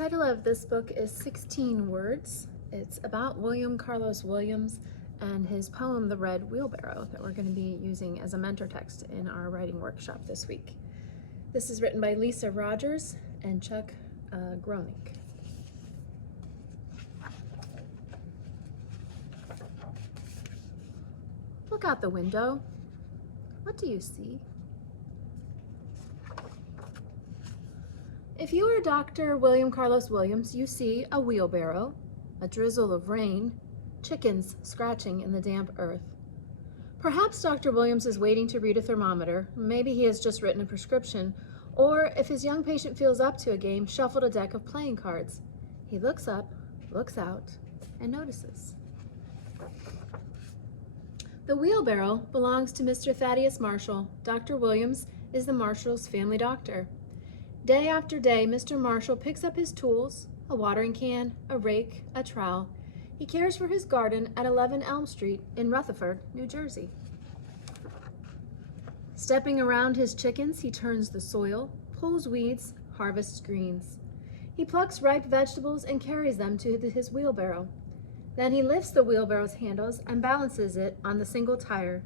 title of this book is 16 Words. It's about William Carlos Williams and his poem, The Red Wheelbarrow, that we're going to be using as a mentor text in our writing workshop this week. This is written by Lisa Rogers and Chuck Groening. Look out the window. What do you see? If you are Dr. William Carlos Williams, you see a wheelbarrow, a drizzle of rain, chickens scratching in the damp earth. Perhaps Dr. Williams is waiting to read a thermometer. Maybe he has just written a prescription, or if his young patient feels up to a game, shuffled a deck of playing cards. He looks up, looks out, and notices. The wheelbarrow belongs to Mr. Thaddeus Marshall. Dr. Williams is the Marshall's family doctor. Day after day, Mr. Marshall picks up his tools, a watering can, a rake, a trowel. He cares for his garden at 11 Elm Street in Rutherford, New Jersey. Stepping around his chickens, he turns the soil, pulls weeds, harvests greens. He plucks ripe vegetables and carries them to his wheelbarrow. Then he lifts the wheelbarrow's handles and balances it on the single tire.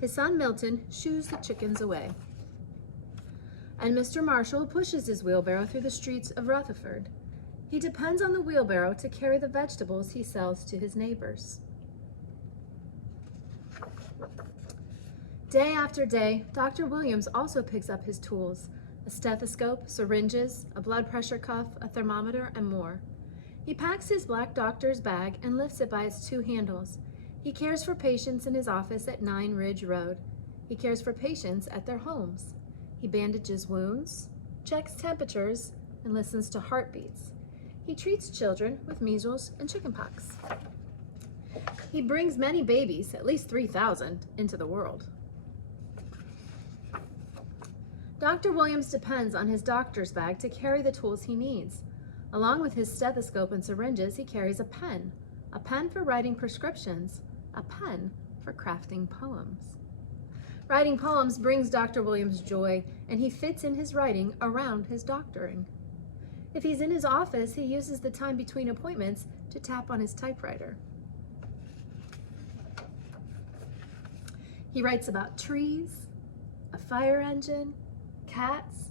His son Milton shoos the chickens away. And Mr. Marshall pushes his wheelbarrow through the streets of Rutherford. He depends on the wheelbarrow to carry the vegetables he sells to his neighbors. Day after day, Dr. Williams also picks up his tools, a stethoscope, syringes, a blood pressure cuff, a thermometer, and more. He packs his black doctor's bag and lifts it by its two handles. He cares for patients in his office at 9 Ridge Road. He cares for patients at their homes. He bandages wounds, checks temperatures, and listens to heartbeats. He treats children with measles and chickenpox. He brings many babies, at least 3,000, into the world. Dr. Williams depends on his doctor's bag to carry the tools he needs. Along with his stethoscope and syringes, he carries a pen for writing prescriptions, a pen for crafting poems. Writing poems brings Dr. Williams joy, and he fits in his writing around his doctoring. If he's in his office, he uses the time between appointments to tap on his typewriter. He writes about trees, a fire engine, cats,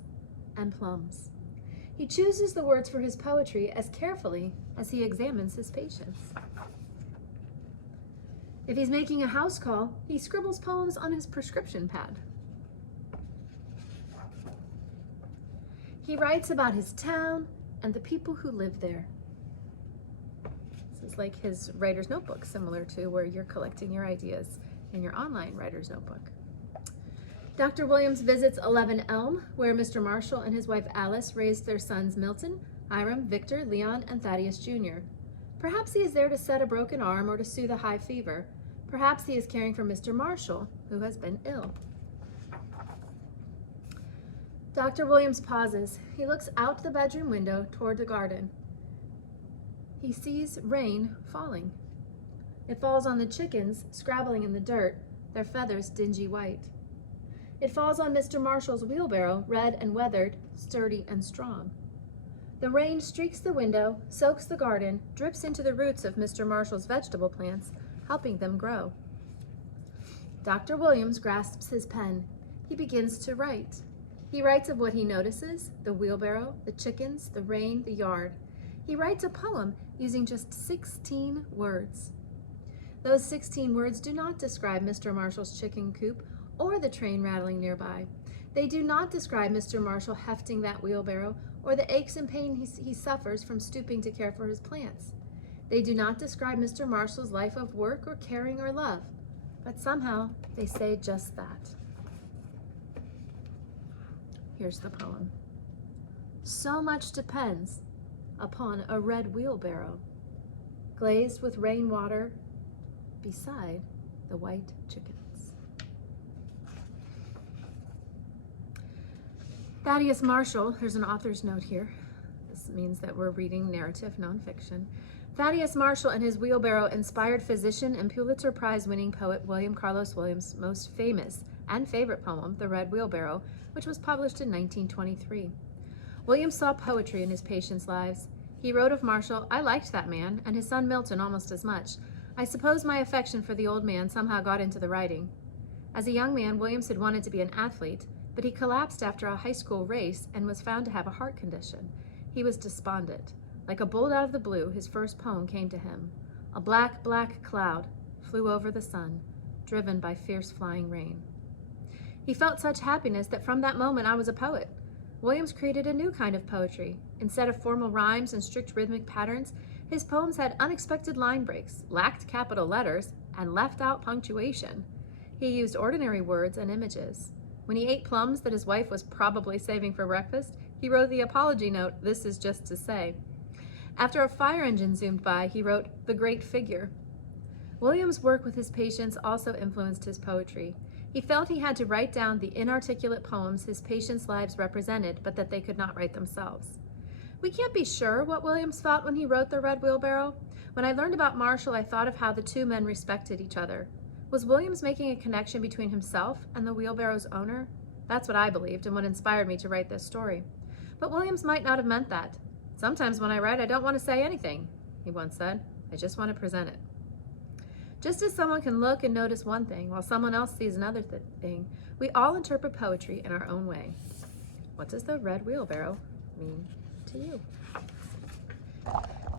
and plums. He chooses the words for his poetry as carefully as he examines his patients. If he's making a house call, he scribbles poems on his prescription pad. He writes about his town and the people who live there. This is like his writer's notebook, similar to where you're collecting your ideas in your online writer's notebook. Dr. Williams visits 11 Elm, where Mr. Marshall and his wife Alice raised their sons Milton, Hiram, Victor, Leon, and Thaddeus Jr. Perhaps he is there to set a broken arm or to soothe a high fever. Perhaps he is caring for Mr. Marshall, who has been ill. Dr. Williams pauses. He looks out the bedroom window toward the garden. He sees rain falling. It falls on the chickens, scrabbling in the dirt, their feathers dingy white. It falls on Mr. Marshall's wheelbarrow, red and weathered, sturdy and strong. The rain streaks the window, soaks the garden, drips into the roots of Mr. Marshall's vegetable plants, helping them grow. Dr. Williams grasps his pen. He begins to write. He writes of what he notices, the wheelbarrow, the chickens, the rain, the yard. He writes a poem using just 16 words. Those 16 words do not describe Mr. Marshall's chicken coop or the train rattling nearby. They do not describe Mr. Marshall hefting that wheelbarrow or the aches and pain he suffers from stooping to care for his plants. They do not describe Mr. Marshall's life of work or caring or love, but somehow they say just that. Here's the poem. So much depends upon a red wheelbarrow, glazed with rainwater beside the white chickens. Thaddeus Marshall, there's an author's note here. This means that we're reading narrative nonfiction. Thaddeus Marshall and his wheelbarrow inspired physician and Pulitzer Prize-winning poet William Carlos Williams' most famous and favorite poem, The Red Wheelbarrow, which was published in 1923. Williams saw poetry in his patients' lives. He wrote of Marshall, "I liked that man, and his son Milton almost as much. I suppose my affection for the old man somehow got into the writing." As a young man, Williams had wanted to be an athlete, but he collapsed after a high school race and was found to have a heart condition. He was despondent. Like a bolt out of the blue, his first poem came to him. A black, black cloud flew over the sun, driven by fierce flying rain. He felt such happiness that from that moment I was a poet. Williams created a new kind of poetry. Instead of formal rhymes and strict rhythmic patterns, his poems had unexpected line breaks, lacked capital letters, and left out punctuation. He used ordinary words and images. When he ate plums that his wife was probably saving for breakfast, he wrote the apology note, "This is just to say." After a fire engine zoomed by, he wrote, "The Great Figure." Williams' work with his patients also influenced his poetry. He felt he had to write down the inarticulate poems his patients' lives represented, but that they could not write themselves. We can't be sure what Williams felt when he wrote The Red Wheelbarrow. When I learned about Marshall, I thought of how the two men respected each other. Was Williams making a connection between himself and the wheelbarrow's owner? That's what I believed and what inspired me to write this story. But Williams might not have meant that. "Sometimes when I write, I don't want to say anything," he once said. "I just want to present it." Just as someone can look and notice one thing while someone else sees another thing, we all interpret poetry in our own way. What does the red wheelbarrow mean to you?